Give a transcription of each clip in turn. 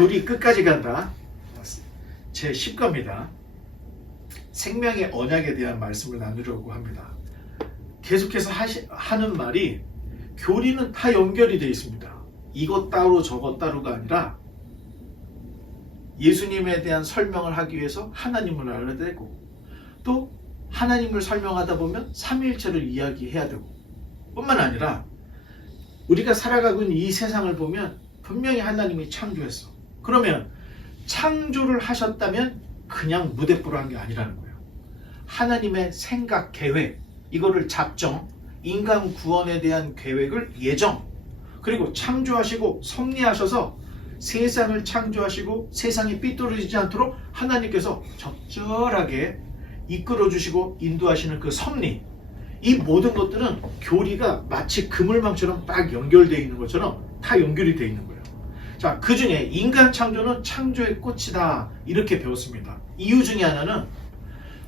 교리 끝까지 간다. 제 10과입니다. 생명의 언약에 대한 말씀을 나누려고 합니다. 계속해서 하는 말이 교리는 다 연결이 되어 있습니다. 이것 따로 저것 따로가 아니라 예수님에 대한 설명을 하기 위해서 하나님을 알아야 되고, 또 하나님을 설명하다 보면 삼위일체를 이야기해야 되고, 뿐만 아니라 우리가 살아가고 있는 이 세상을 보면 분명히 하나님이 창조했어. 그러면 창조를 하셨다면 그냥 무대뽀로 한 게 아니라는 거예요. 하나님의 생각, 계획, 이거를 작정, 인간 구원에 대한 계획을 예정, 그리고 창조하시고 섭리하셔서 세상을 창조하시고 세상이 삐뚤어지지 않도록 하나님께서 적절하게 이끌어주시고 인도하시는 그 섭리, 이 모든 것들은 교리가 마치 그물망처럼 딱 연결되어 있는 것처럼 다 연결이 되어 있는 거예요. 자, 그 중에 인간 창조는 창조의 꽃이다, 이렇게 배웠습니다. 이유 중에 하나는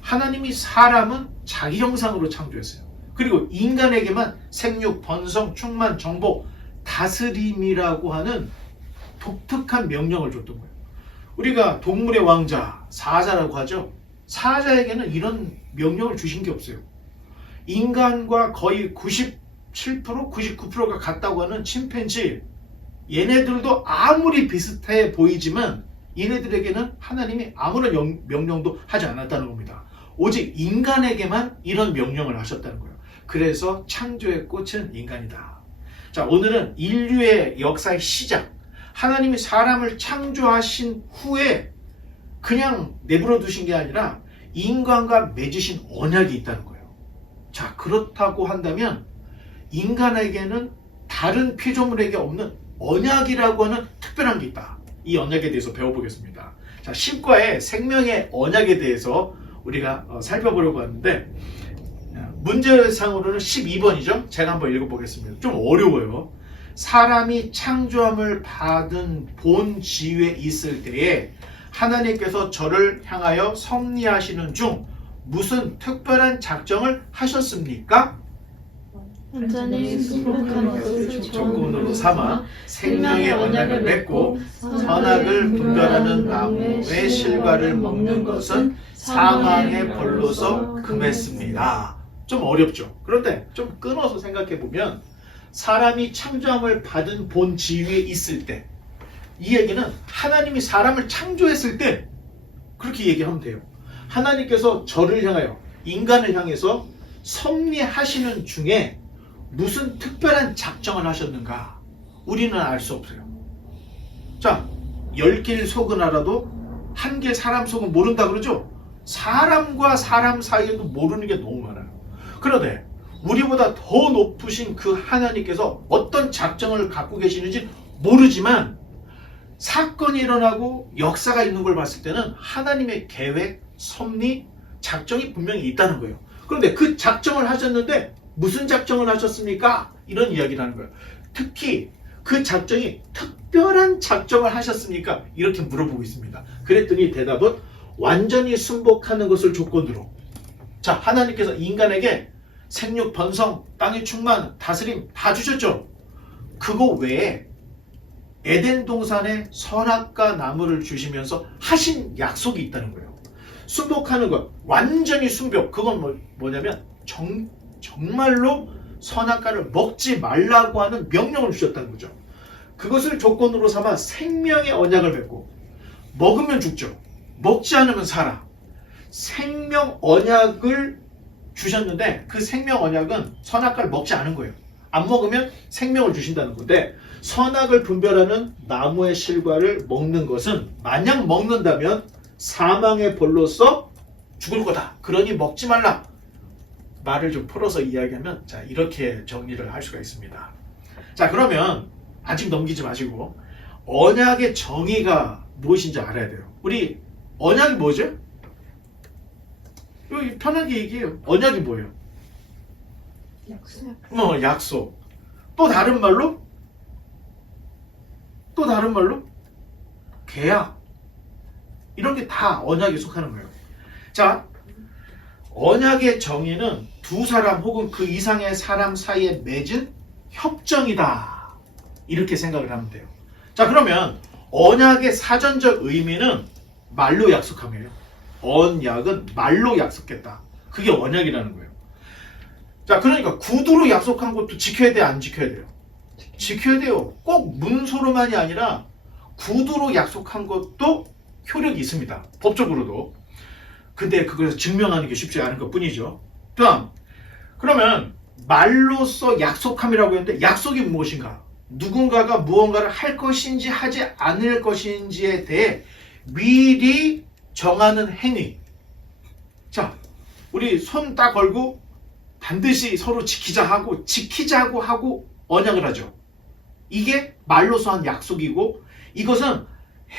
하나님이 사람은 자기 형상으로 창조했어요. 그리고 인간에게만 생육, 번성, 충만, 정복, 다스림이라고 하는 독특한 명령을 줬던 거예요. 우리가 동물의 왕자, 사자라고 하죠. 사자에게는 이런 명령을 주신 게 없어요. 인간과 거의 97%, 99%가 같다고 하는 침팬지, 얘네들도 아무리 비슷해 보이지만 얘네들에게는 하나님이 아무런 명령도 하지 않았다는 겁니다. 오직 인간에게만 이런 명령을 하셨다는 거예요. 그래서 창조의 꽃은 인간이다. 자, 오늘은 인류의 역사의 시작, 하나님이 사람을 창조하신 후에 그냥 내버려 두신 게 아니라 인간과 맺으신 언약이 있다는 거예요. 자, 그렇다고 한다면 인간에게는 다른 피조물에게 없는 언약이라고 하는 특별한 게 있다. 이 언약에 대해서 배워보겠습니다. 자, 10과의 생명의 언약에 대해서 우리가 살펴보려고 하는데, 문제상으로는 12번이죠. 제가 한번 읽어보겠습니다. 좀 어려워요. 사람이 창조함을 받은 본 지위에 있을 때에 하나님께서 저를 향하여 섭리하시는 중 무슨 특별한 작정을 하셨습니까? 완전히 수복한 것을 조건으로 삼아 생명의 언약을 맺고 선악을 분별하는 나무의 실과를 먹는 것은 사망의 벌로서 금했습니다. 좀 어렵죠. 그런데 좀 끊어서 생각해 보면 사람이 창조함을 받은 본 지위에 있을 때, 이 얘기는 하나님이 사람을 창조했을 때 그렇게 얘기하면 돼요. 하나님께서 저를 향하여, 인간을 향해서 섭리하시는 중에 무슨 특별한 작정을 하셨는가? 우리는 알 수 없어요. 자, 10길 속은 알아도 한 길 사람 속은 모른다 그러죠? 사람과 사람 사이에도 모르는 게 너무 많아요. 그런데 우리보다 더 높으신 그 하나님께서 어떤 작정을 갖고 계시는지 모르지만 사건이 일어나고 역사가 있는 걸 봤을 때는 하나님의 계획, 섭리, 작정이 분명히 있다는 거예요. 그런데 그 작정을 하셨는데 무슨 작정을 하셨습니까? 이런 이야기를 하는 거예요. 특히 그 작정이 특별한 작정을 하셨습니까? 이렇게 물어보고 있습니다. 그랬더니 대답은 완전히 순복하는 것을 조건으로. 자, 하나님께서 인간에게 생육, 번성, 땅의 충만, 다스림 다 주셨죠? 그거 외에 에덴 동산에 선악과 나무를 주시면서 하신 약속이 있다는 거예요. 순복하는 것, 완전히 순복. 그건 뭐냐면 정말로 선악과를 먹지 말라고 하는 명령을 주셨다는 거죠. 그것을 조건으로 삼아 생명의 언약을 맺고, 먹으면 죽죠. 먹지 않으면 살아. 생명 언약을 주셨는데 그 생명 언약은 선악과를 먹지 않은 거예요. 안 먹으면 생명을 주신다는 건데, 선악을 분별하는 나무의 실과를 먹는 것은 만약 먹는다면 사망의 벌로서 죽을 거다. 그러니 먹지 말라. 말을 좀 풀어서 이야기하면, 자, 이렇게 정리를 할 수가 있습니다. 자, 그러면 아직 넘기지 마시고 언약의 정의가 무엇인지 알아야 돼요. 우리 언약이 뭐죠? 편하게 얘기해요. 언약이 뭐예요? 약속. 약속. 또 다른 말로? 계약. 이런 게 다 언약에 속하는 거예요. 자, 언약의 정의는 두 사람 혹은 그 이상의 사람 사이에 맺은 협정이다. 이렇게 생각을 하면 돼요. 자, 그러면 언약의 사전적 의미는 말로 약속함이에요. 언약은 말로 약속했다. 그게 언약이라는 거예요. 자, 그러니까 구두로 약속한 것도 지켜야 돼요, 안 지켜야 돼요? 지켜야 돼요. 꼭 문서로만이 아니라 구두로 약속한 것도 효력이 있습니다. 법적으로도. 근데 그걸 증명하는 게 쉽지 않은 것 뿐이죠. 다음, 그러면 말로써 약속함이라고 했는데 약속이 무엇인가? 누군가가 무언가를 할 것인지 하지 않을 것인지에 대해 미리 정하는 행위. 자, 우리 손 딱 걸고 반드시 서로 지키자고 하고 언약을 하죠. 이게 말로서 한 약속이고 이것은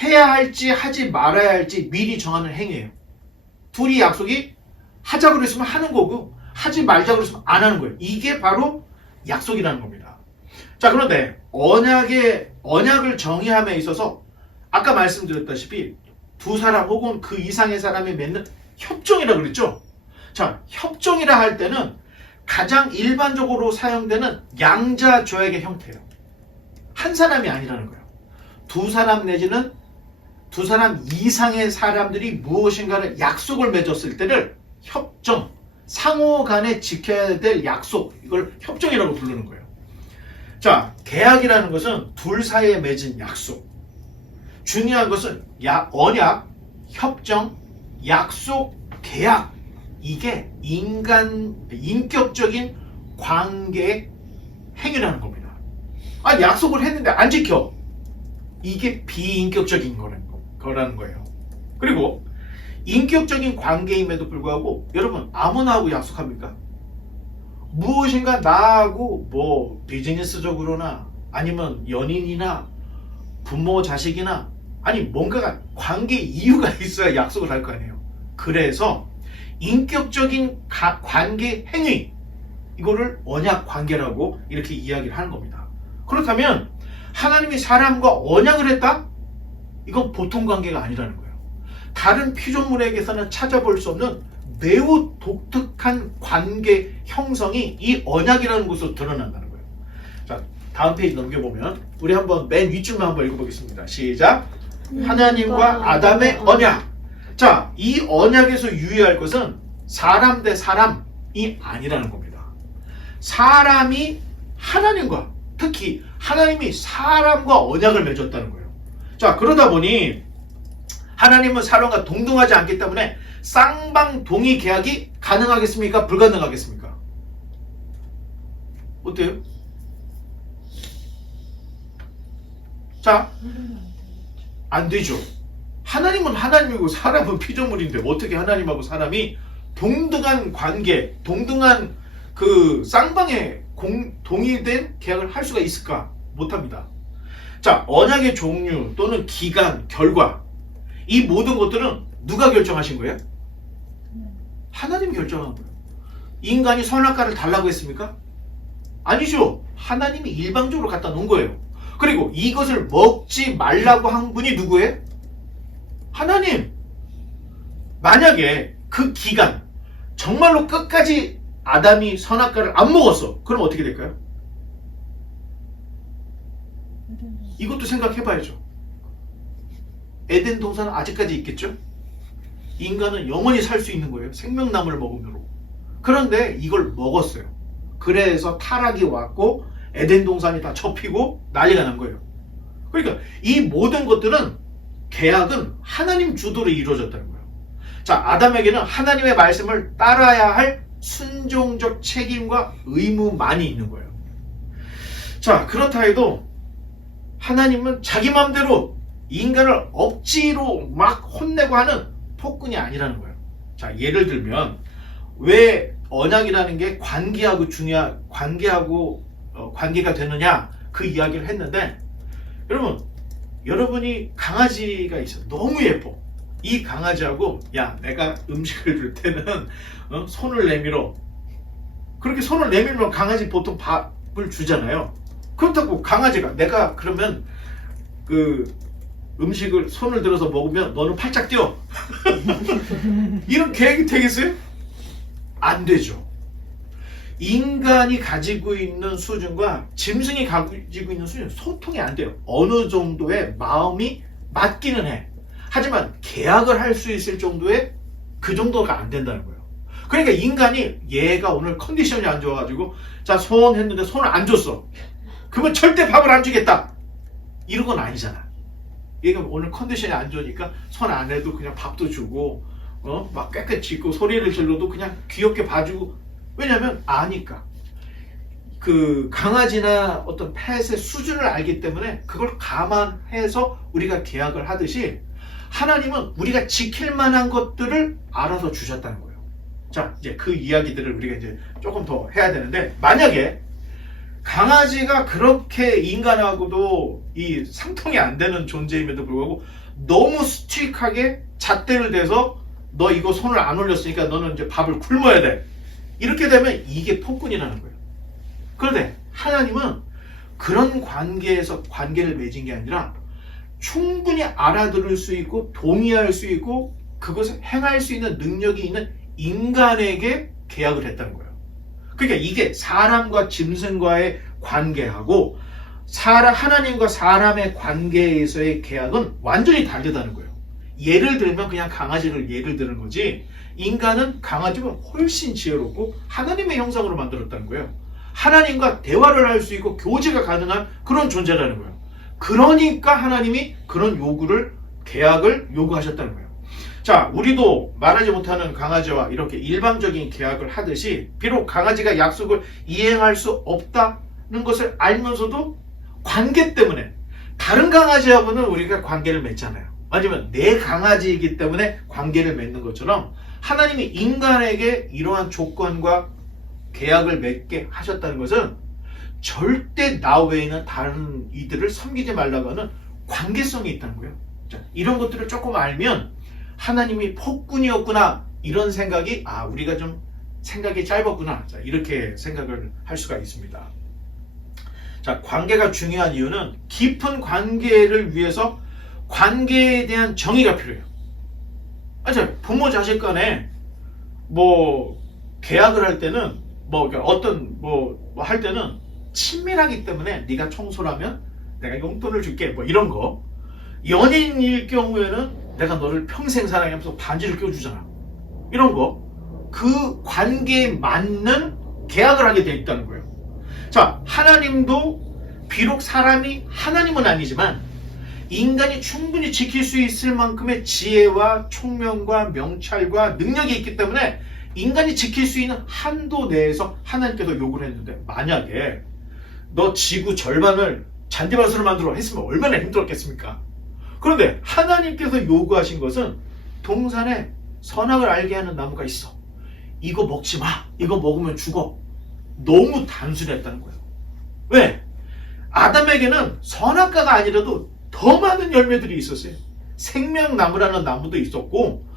해야 할지 하지 말아야 할지 미리 정하는 행위예요. 둘이 약속이 하자고 그랬으면 하는 거고 하지 말자고 그랬으면 안 하는 거예요. 이게 바로 약속이라는 겁니다. 자, 그런데 언약을 정의함에 있어서 아까 말씀드렸다시피 두 사람 혹은 그 이상의 사람이 맺는 협정이라고 그랬죠. 자, 협정이라 할 때는 가장 일반적으로 사용되는 양자 조약의 형태예요. 한 사람이 아니라는 거예요. 두 사람 내지는 두 사람 이상의 사람들이 무엇인가를 약속을 맺었을 때를 협정, 상호 간에 지켜야 될 약속, 이걸 협정이라고 부르는 거예요. 자, 계약이라는 것은 둘 사이에 맺은 약속. 중요한 것은 언약, 협정, 약속, 계약. 이게 인격적인 관계의 행위라는 겁니다. 아, 약속을 했는데 안 지켜. 이게 비인격적인 거라는 거예요. 그리고 인격적인 관계임에도 불구하고 여러분 아무나 하고 약속합니까? 무엇인가 나하고 뭐 비즈니스적으로나 아니면 연인이나 부모 자식이나 아니 뭔가가 관계 이유가 있어야 약속을 할 거 아니에요. 그래서 인격적인 관계 행위, 이거를 언약 관계라고 이렇게 이야기를 하는 겁니다. 그렇다면 하나님이 사람과 언약을 했다? 이건 보통 관계가 아니라는 거예요. 다른 피조물에게서는 찾아볼 수 없는 매우 독특한 관계 형성이 이 언약이라는 것으로 드러난다는 거예요. 자, 다음 페이지 넘겨보면 우리 한번 맨 윗줄만 한번 읽어보겠습니다. 시작. 하나님과 아담의 언약. 자, 이 언약에서 유의할 것은 사람 대 사람이 아니라는 겁니다. 사람이 하나님과, 특히 하나님이 사람과 언약을 맺었다는 거예요. 자, 그러다 보니 하나님은 사람과 동등하지 않기 때문에 쌍방동의 계약이 가능하겠습니까? 불가능하겠습니까? 어때요? 자, 안 되죠. 하나님은 하나님이고 사람은 피조물인데 어떻게 하나님하고 사람이 동등한 관계, 동등한 그 쌍방의 동의된 계약을 할 수가 있을까? 못합니다. 자, 언약의 종류 또는 기간, 결과, 이 모든 것들은 누가 결정하신 거예요? 하나님이 결정한 거예요. 인간이 선악과를 달라고 했습니까? 아니죠. 하나님이 일방적으로 갖다 놓은 거예요. 그리고 이것을 먹지 말라고 한 분이 누구예요? 하나님. 만약에 그 기간 정말로 끝까지 아담이 선악과를 안 먹었어. 그럼 어떻게 될까요? 이것도 생각해봐야죠. 에덴 동산은 아직까지 있겠죠? 인간은 영원히 살 수 있는 거예요. 생명나무를 먹음으로. 그런데 이걸 먹었어요. 그래서 타락이 왔고 에덴 동산이 다 접히고 난리가 난 거예요. 그러니까 이 모든 것들은 계약은 하나님 주도로 이루어졌다는 거예요. 자, 아담에게는 하나님의 말씀을 따라야 할 순종적 책임과 의무만이 있는 거예요. 자, 그렇다 해도 하나님은 자기 마음대로 인간을 억지로 막 혼내고 하는 폭군이 아니라는 거예요. 자, 예를 들면 왜 언약이라는 게 관계가 되느냐 그 이야기를 했는데, 여러분이 강아지가 있어. 너무 예뻐. 이 강아지하고 야, 내가 음식을 줄 때는 손을 내밀어. 그렇게 손을 내밀면 강아지 보통 밥을 주잖아요. 그렇다고 강아지가 내가 그러면 그 음식을 손을 들어서 먹으면 너는 팔짝 뛰어. 이런 계획이 되겠어요? 안 되죠. 인간이 가지고 있는 수준과 짐승이 가지고 있는 수준은 소통이 안 돼요. 어느 정도의 마음이 맞기는 해. 하지만 계약을 할 수 있을 정도의 그 정도가 안 된다는 거예요. 그러니까 인간이 얘가 오늘 컨디션이 안 좋아가지고 자, 손 했는데 손을 안 줬어. 그러면 절대 밥을 안 주겠다. 이런 건 아니잖아. 얘가 오늘 컨디션이 안 좋으니까 손 안 해도 그냥 밥도 주고 막 깨끗이 있고 소리를 질러도 그냥 귀엽게 봐주고. 왜냐면 아니까. 그 강아지나 어떤 펫의 수준을 알기 때문에 그걸 감안해서 우리가 계약을 하듯이 하나님은 우리가 지킬 만한 것들을 알아서 주셨다는 거예요. 자, 이제 그 이야기들을 우리가 이제 조금 더 해야 되는데, 만약에 강아지가 그렇게 인간하고도 이 상통이 안 되는 존재임에도 불구하고 너무 스트릭하게 잣대를 대서 너 이거 손을 안 올렸으니까 너는 이제 밥을 굶어야 돼. 이렇게 되면 이게 폭군이라는 거예요. 그런데 하나님은 그런 관계에서 관계를 맺은 게 아니라 충분히 알아들을 수 있고 동의할 수 있고 그것을 행할 수 있는 능력이 있는 인간에게 계약을 했다는 거예요. 그러니까 이게 사람과 짐승과의 관계하고 하나님과 사람의 관계에서의 계약은 완전히 다르다는 거예요. 예를 들면 그냥 강아지를 예를 드는 거지, 인간은 강아지보다 훨씬 지혜롭고 하나님의 형상으로 만들었다는 거예요. 하나님과 대화를 할 수 있고 교제가 가능한 그런 존재라는 거예요. 그러니까 하나님이 그런 계약을 요구하셨다는 거예요. 자, 우리도 말하지 못하는 강아지와 이렇게 일방적인 계약을 하듯이 비록 강아지가 약속을 이행할 수 없다는 것을 알면서도 관계 때문에 다른 강아지하고는 우리가 관계를 맺잖아요. 아니면 내 강아지이기 때문에 관계를 맺는 것처럼 하나님이 인간에게 이러한 조건과 계약을 맺게 하셨다는 것은 절대 나 외에는 다른 이들을 섬기지 말라고 하는 관계성이 있다는 거예요. 자, 이런 것들을 조금 알면 하나님이 폭군이었구나 이런 생각이 우리가 좀 생각이 짧았구나, 자, 이렇게 생각을 할 수가 있습니다. 자, 관계가 중요한 이유는 깊은 관계를 위해서 관계에 대한 정의가 필요해요. 맞아요. 부모 자식 간에 계약을 할 때는 할 때는 친밀하기 때문에 네가 청소라면 내가 용돈을 줄게 이런 거. 연인일 경우에는 내가 너를 평생 사랑하면서 반지를 껴주잖아. 이런 거. 그 관계에 맞는 계약을 하게 돼 있다는 거예요. 자, 하나님도 비록 사람이 하나님은 아니지만 인간이 충분히 지킬 수 있을 만큼의 지혜와 총명과 명찰과 능력이 있기 때문에 인간이 지킬 수 있는 한도 내에서 하나님께서 요구를 했는데, 만약에 너 지구 절반을 잔디밭으로 만들어 했으면 얼마나 힘들었겠습니까? 그런데 하나님께서 요구하신 것은 동산에 선악을 알게 하는 나무가 있어. 이거 먹지 마. 이거 먹으면 죽어. 너무 단순했다는 거예요. 왜? 아담에게는 선악과가 아니라도 더 많은 열매들이 있었어요. 생명나무라는 나무도 있었고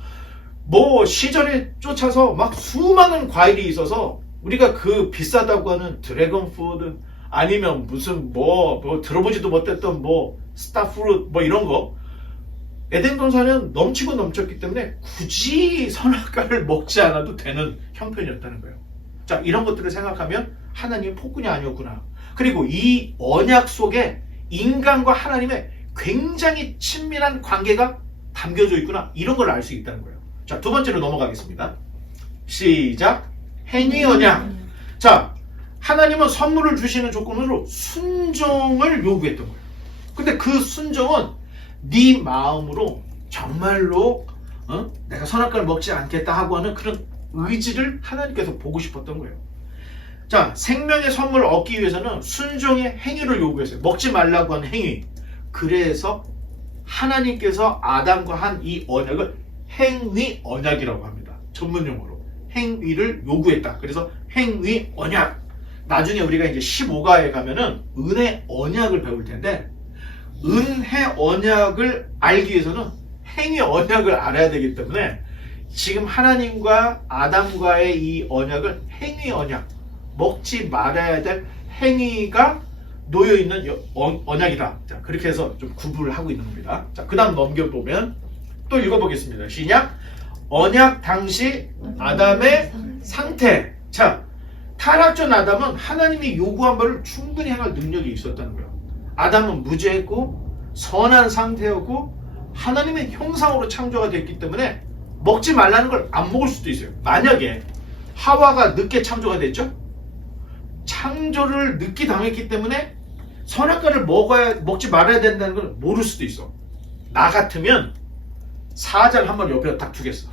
시절에 쫓아서 막 수많은 과일이 있어서 우리가 그 비싸다고 하는 드래곤푸드 아니면 무슨 들어보지도 못했던 스타프루트 이런 거, 에덴 동산은 넘치고 넘쳤기 때문에 굳이 선악과를 먹지 않아도 되는 형편이었다는 거예요. 자, 이런 것들을 생각하면 하나님은 폭군이 아니었구나. 그리고 이 언약 속에 인간과 하나님의 굉장히 친밀한 관계가 담겨져 있구나. 이런 걸 알 수 있다는 거예요. 자, 두 번째로 넘어가겠습니다. 시작. 행위 언약. 자, 하나님은 선물을 주시는 조건으로 순종을 요구했던 거예요. 근데 그 순종은 네 마음으로 정말로 내가 선악과를 먹지 않겠다 하고 하는 그런 의지를 하나님께서 보고 싶었던 거예요. 자, 생명의 선물을 얻기 위해서는 순종의 행위를 요구했어요. 먹지 말라고 하는 행위. 그래서 하나님께서 아담과 한 이 언약을 행위 언약이라고 합니다. 전문용어로 행위를 요구했다. 그래서 행위 언약. 나중에 우리가 이제 15가에 가면은 은혜 언약을 배울 텐데, 은혜 언약을 알기 위해서는 행위 언약을 알아야 되기 때문에 지금 하나님과 아담과의 이 언약을 행위 언약, 먹지 말아야 될 행위가 놓여있는 언약이다. 자, 그렇게 해서 좀 구분을 하고 있는 겁니다. 자, 그 다음 넘겨보면 또 읽어보겠습니다. 시작. 언약 당시 아담의 상태. 자, 타락전 아담은 하나님이 요구한 바를 충분히 행할 능력이 있었다는 거예요. 아담은 무죄했고 선한 상태였고 하나님의 형상으로 창조가 됐기 때문에 먹지 말라는 걸 안 먹을 수도 있어요. 만약에 하와가 늦게 창조가 됐죠? 창조를 늦게 당했기 때문에 선악과를 먹지 말아야 된다는 걸 모를 수도 있어. 나 같으면 사자를 한번 옆에 딱 두겠어.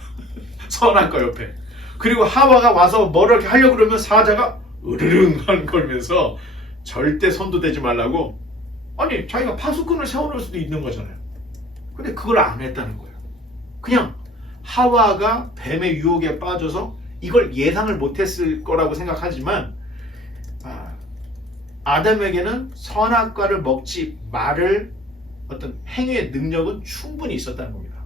선악과 옆에. 그리고 하와가 와서 뭐를 하려고 그러면 사자가 으르릉 하는 걸면서 절대 손도 대지 말라고. 아니 자기가 파수꾼을 세워놓을 수도 있는 거잖아요. 근데 그걸 안 했다는 거예요. 그냥 하와가 뱀의 유혹에 빠져서 이걸 예상을 못했을 거라고 생각하지만 아담에게는 선악과를 먹지 말을 어떤 행위의 능력은 충분히 있었다는 겁니다.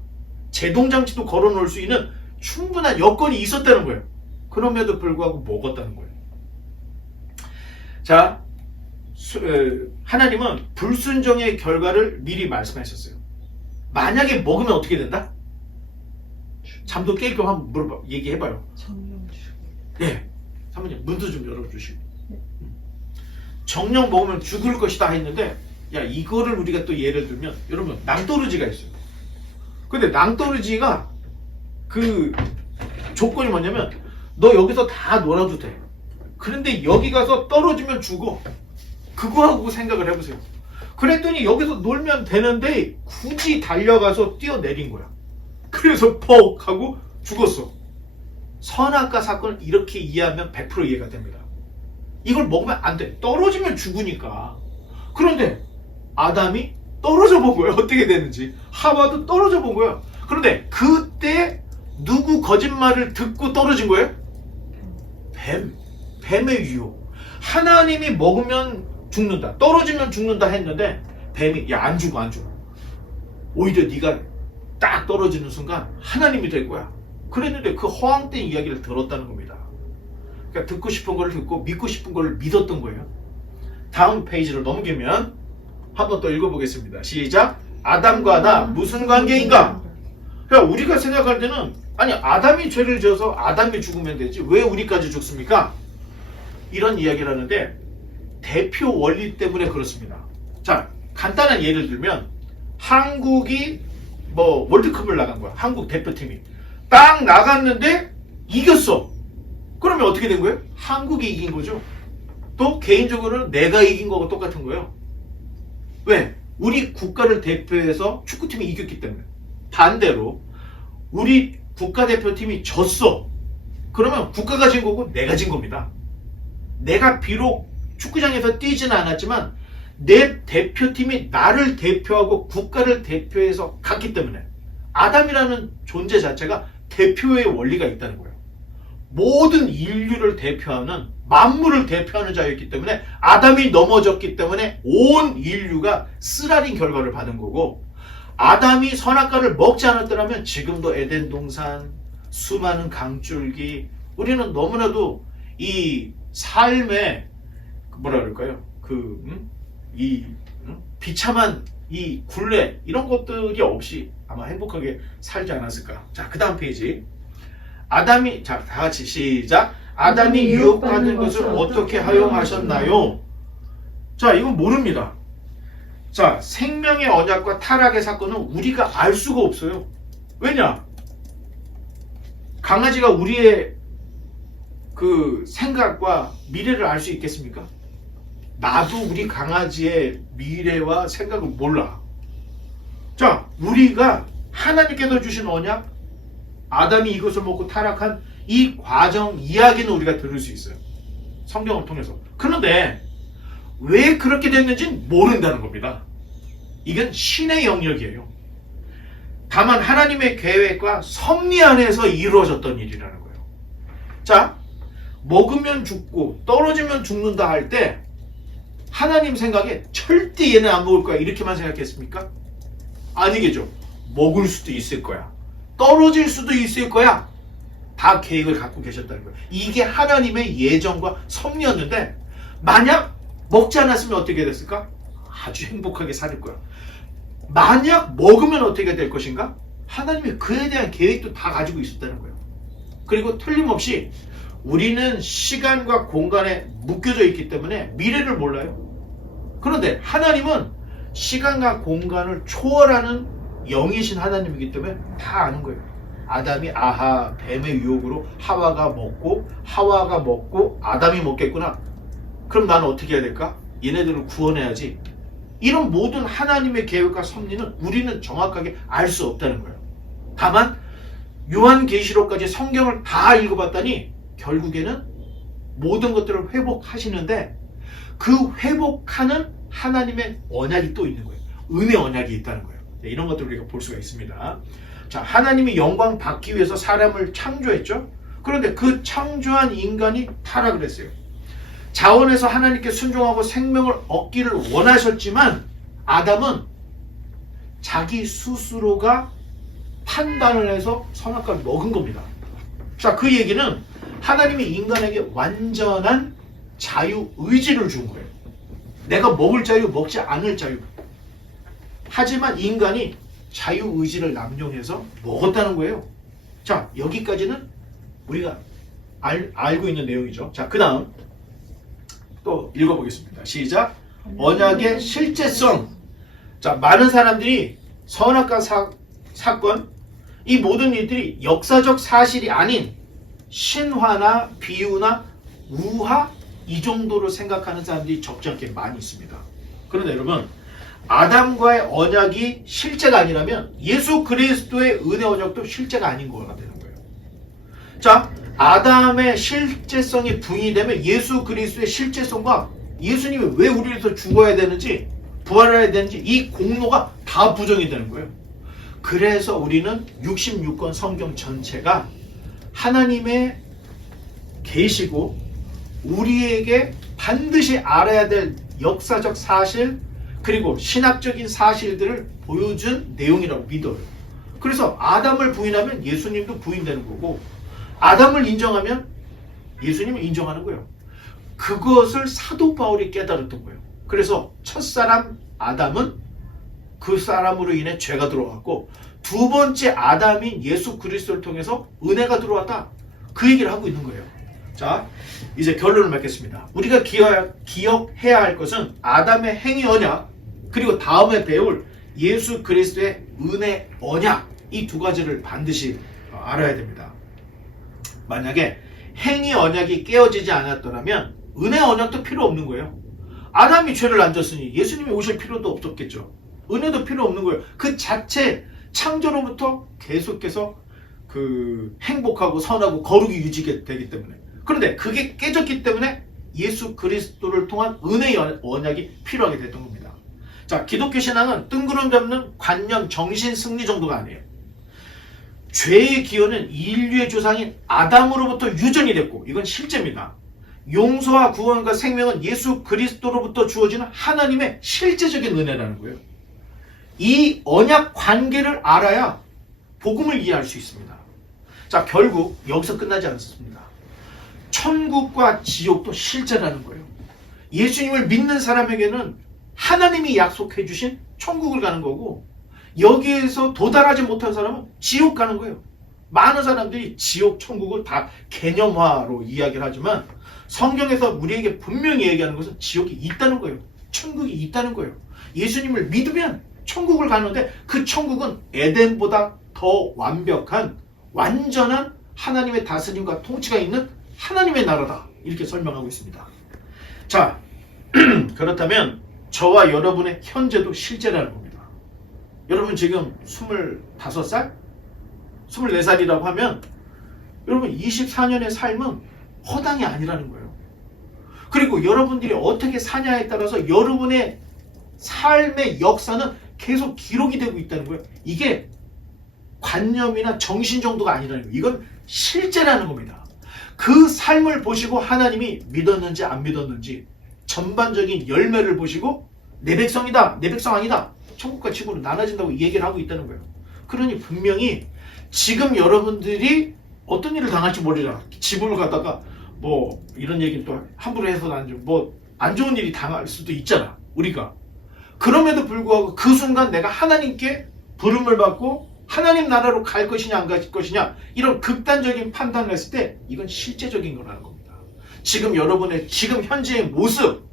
제동장치도 걸어놓을 수 있는 충분한 여건이 있었다는 거예요. 그럼에도 불구하고 먹었다는 거예요. 자, 하나님은 불순종의 결과를 미리 말씀하셨어요. 만약에 먹으면 어떻게 된다? 잠도 깰 겸 한번 얘기해봐요. 정령 죽. 네, 사모님 문도 좀 열어주시고. 정령 먹으면 죽을 것이다 했는데, 야 이거를 우리가 또 예를 들면 여러분 낭떠러지가 있어요. 근데 낭떠러지가 그 조건이 뭐냐면 너 여기서 다 놀아도 돼. 그런데 여기 가서 떨어지면 죽어. 그거하고 생각을 해보세요. 그랬더니 여기서 놀면 되는데 굳이 달려가서 뛰어내린 거야. 그래서 퍽 하고 죽었어. 선악과 사건을 이렇게 이해하면 100% 이해가 됩니다. 이걸 먹으면 안 돼. 떨어지면 죽으니까. 그런데 아담이 떨어져 본 거예요. 어떻게 되는지. 하와도 떨어져 본 거예요. 그런데 그때 누구 거짓말을 듣고 떨어진 거예요? 뱀의 유혹. 하나님이 먹으면 죽는다, 떨어지면 죽는다 했는데 뱀이 야 안 죽어 안 죽어. 오히려 네가 딱 떨어지는 순간 하나님이 될 거야. 그랬는데 그 허황된 이야기를 들었다는 겁니다. 그러니까 듣고 싶은 걸 듣고 믿고 싶은 걸 믿었던 거예요. 다음 페이지를 넘기면 한번 또 읽어보겠습니다. 시작. 아담과 나 무슨 관계인가? 그러니까 우리가 생각할 때는 아니 아담이 죄를 지어서 아담이 죽으면 되지 왜 우리까지 죽습니까? 이런 이야기를 하는데 대표 원리 때문에 그렇습니다. 자, 간단한 예를 들면 한국이 뭐 월드컵을 나간 거야. 한국 대표팀이 딱 나갔는데 이겼어. 그러면 어떻게 된 거예요? 한국이 이긴 거죠. 또 개인적으로는 내가 이긴 거가 똑같은 거예요. 왜? 우리 국가를 대표해서 축구팀이 이겼기 때문에. 반대로 우리 국가대표팀이 졌어. 그러면 국가가 진 거고 내가 진 겁니다. 내가 비록 축구장에서 뛰지는 않았지만 내 대표팀이 나를 대표하고 국가를 대표해서 갔기 때문에 아담이라는 존재 자체가 대표의 원리가 있다는 거예요. 모든 인류를 대표하는 만물을 대표하는 자였기 때문에 아담이 넘어졌기 때문에 온 인류가 쓰라린 결과를 받은 거고 아담이 선악과를 먹지 않았더라면 지금도 에덴 동산, 수많은 강줄기 우리는 너무나도 이 삶의 뭐라 그럴까요? 이 비참한 이 굴레 이런 것들이 없이 아마 행복하게 살지 않았을까. 자, 그 다음 페이지. 아담이 자, 다 같이 시작. 아담이 유혹받는 것을 어떻게 허용하셨나요? 자, 이건 모릅니다. 자, 생명의 언약과 타락의 사건은 우리가 알 수가 없어요. 왜냐? 강아지가 우리의 그 생각과 미래를 알 수 있겠습니까? 나도 우리 강아지의 미래와 생각을 몰라. 자, 우리가 하나님께서 주신 언약, 아담이 이것을 먹고 타락한 이 과정 이야기는 우리가 들을 수 있어요. 성경을 통해서. 그런데 왜 그렇게 됐는지는 모른다는 겁니다. 이건 신의 영역이에요. 다만 하나님의 계획과 섭리 안에서 이루어졌던 일이라는 거예요. 자, 먹으면 죽고 떨어지면 죽는다 할 때 하나님 생각에 절대 얘는 안 먹을 거야 이렇게만 생각했습니까? 아니겠죠. 먹을 수도 있을 거야. 떨어질 수도 있을 거야. 다 계획을 갖고 계셨다는 거예요. 이게 하나님의 예정과 섭리였는데 만약 먹지 않았으면 어떻게 됐을까? 아주 행복하게 살 거야. 만약 먹으면 어떻게 될 것인가? 하나님이 그에 대한 계획도 다 가지고 있었다는 거예요. 그리고 틀림없이 우리는 시간과 공간에 묶여져 있기 때문에 미래를 몰라요. 그런데 하나님은 시간과 공간을 초월하는 영이신 하나님이기 때문에 다 아는 거예요. 아담이 아하 뱀의 유혹으로 하와가 먹고 아담이 먹겠구나. 그럼 나는 어떻게 해야 될까? 얘네들을 구원해야지. 이런 모든 하나님의 계획과 섭리는 우리는 정확하게 알 수 없다는 거예요. 다만 요한계시록까지 성경을 다 읽어봤더니 결국에는 모든 것들을 회복하시는데 그 회복하는 하나님의 언약이 또 있는 거예요. 은혜 언약이 있다는 거예요. 네, 이런 것들을 우리가 볼 수가 있습니다. 자, 하나님이 영광 받기 위해서 사람을 창조했죠. 그런데 그 창조한 인간이 타락을 했어요. 자원에서 하나님께 순종하고 생명을 얻기를 원하셨지만 아담은 자기 스스로가 판단을 해서 선악과를 먹은 겁니다. 자, 그 얘기는 하나님이 인간에게 완전한 자유의지를 준 거예요. 내가 먹을 자유, 먹지 않을 자유. 하지만 인간이 자유의지를 남용해서 먹었다는 거예요. 자, 여기까지는 우리가 알고 있는 내용이죠. 자, 그 다음 또 읽어보겠습니다. 시작. 언약의 실제성. 자, 많은 사람들이 선악과 사건, 이 모든 일들이 역사적 사실이 아닌 신화나 비유나 우화 이 정도로 생각하는 사람들이 적지 않게 많이 있습니다. 그런데 여러분, 아담과의 언약이 실제가 아니라면 예수 그리스도의 은혜 언약도 실제가 아닌 거가 되는 거예요. 자, 아담의 실제성이 부인이 되면 예수 그리스도의 실제성과 예수님이 왜 우리를 위해서 죽어야 되는지 부활해야 되는지 이 공로가 다 부정이 되는 거예요. 그래서 우리는 66권 성경 전체가 하나님의 계시고 우리에게 반드시 알아야 될 역사적 사실 그리고 신학적인 사실들을 보여준 내용이라고 믿어요. 그래서 아담을 부인하면 예수님도 부인되는 거고 아담을 인정하면 예수님을 인정하는 거예요. 그것을 사도 바울이 깨달았던 거예요. 그래서 첫사람 아담은 그 사람으로 인해 죄가 들어왔고 두 번째 아담인 예수 그리스도를 통해서 은혜가 들어왔다. 그 얘기를 하고 있는 거예요. 자, 이제 결론을 맺겠습니다. 우리가 기억해야 할 것은 아담의 행위 언약 그리고 다음에 배울 예수 그리스도의 은혜 언약 이 두 가지를 반드시 알아야 됩니다. 만약에 행위 언약이 깨어지지 않았더라면 은혜 언약도 필요 없는 거예요. 아담이 죄를 안 졌으니 예수님이 오실 필요도 없었겠죠. 은혜도 필요 없는 거예요. 그 자체 창조로부터 계속해서 행복하고 선하고 거룩이 유지가 되기 때문에. 그런데 그게 깨졌기 때문에 예수 그리스도를 통한 은혜의 언약이 필요하게 됐던 겁니다. 자, 기독교 신앙은 뜬구름 잡는 관념, 정신 승리 정도가 아니에요. 죄의 기원은 인류의 조상인 아담으로부터 유전이 됐고 이건 실제입니다. 용서와 구원과 생명은 예수 그리스도로부터 주어지는 하나님의 실제적인 은혜라는 거예요. 이 언약 관계를 알아야 복음을 이해할 수 있습니다. 자, 결국 여기서 끝나지 않습니다. 천국과 지옥도 실제라는 거예요. 예수님을 믿는 사람에게는 하나님이 약속해 주신 천국을 가는 거고 여기에서 도달하지 못한 사람은 지옥 가는 거예요. 많은 사람들이 지옥, 천국을 다 개념화로 이야기를 하지만 성경에서 우리에게 분명히 얘기하는 것은 지옥이 있다는 거예요. 천국이 있다는 거예요. 예수님을 믿으면 천국을 가는데 그 천국은 에덴보다 더 완벽한 완전한 하나님의 다스림과 통치가 있는 하나님의 나라다. 이렇게 설명하고 있습니다. 자, 그렇다면 저와 여러분의 현재도 실제라는 겁니다. 여러분 지금 25살? 24살이라고 하면 여러분 24년의 삶은 허당이 아니라는 거예요. 그리고 여러분들이 어떻게 사냐에 따라서 여러분의 삶의 역사는 계속 기록이 되고 있다는 거예요. 이게 관념이나 정신 정도가 아니라는 거예요. 이건 실제라는 겁니다. 그 삶을 보시고 하나님이 믿었는지 안 믿었는지 전반적인 열매를 보시고 내 백성이다, 내 백성 아니다, 천국과 지구로 나눠진다고 얘기를 하고 있다는 거예요. 그러니 분명히 지금 여러분들이 어떤 일을 당할지 모르잖아. 지구를 갖다가 뭐 이런 얘기는 또 함부로 해서는 안 좋은 뭐 안 좋은 일이 당할 수도 있잖아. 우리가. 그럼에도 불구하고 그 순간 내가 하나님께 부름을 받고 하나님 나라로 갈 것이냐 안 갈 것이냐 이런 극단적인 판단을 했을 때 이건 실제적인 거라는 겁니다. 지금 여러분의 지금 현재의 모습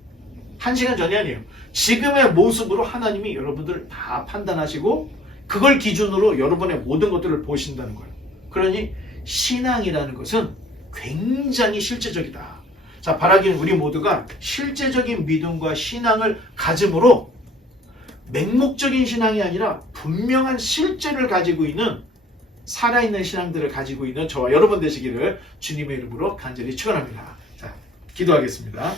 1시간 전이 아니에요. 지금의 모습으로 하나님이 여러분들을 다 판단하시고 그걸 기준으로 여러분의 모든 것들을 보신다는 거예요. 그러니 신앙이라는 것은 굉장히 실제적이다. 자, 바라기는 우리 모두가 실제적인 믿음과 신앙을 가짐으로 맹목적인 신앙이 아니라 분명한 실제를 가지고 있는 살아있는 신앙들을 가지고 있는 저와 여러분 되시기를 주님의 이름으로 간절히 축원합니다. 자, 기도하겠습니다.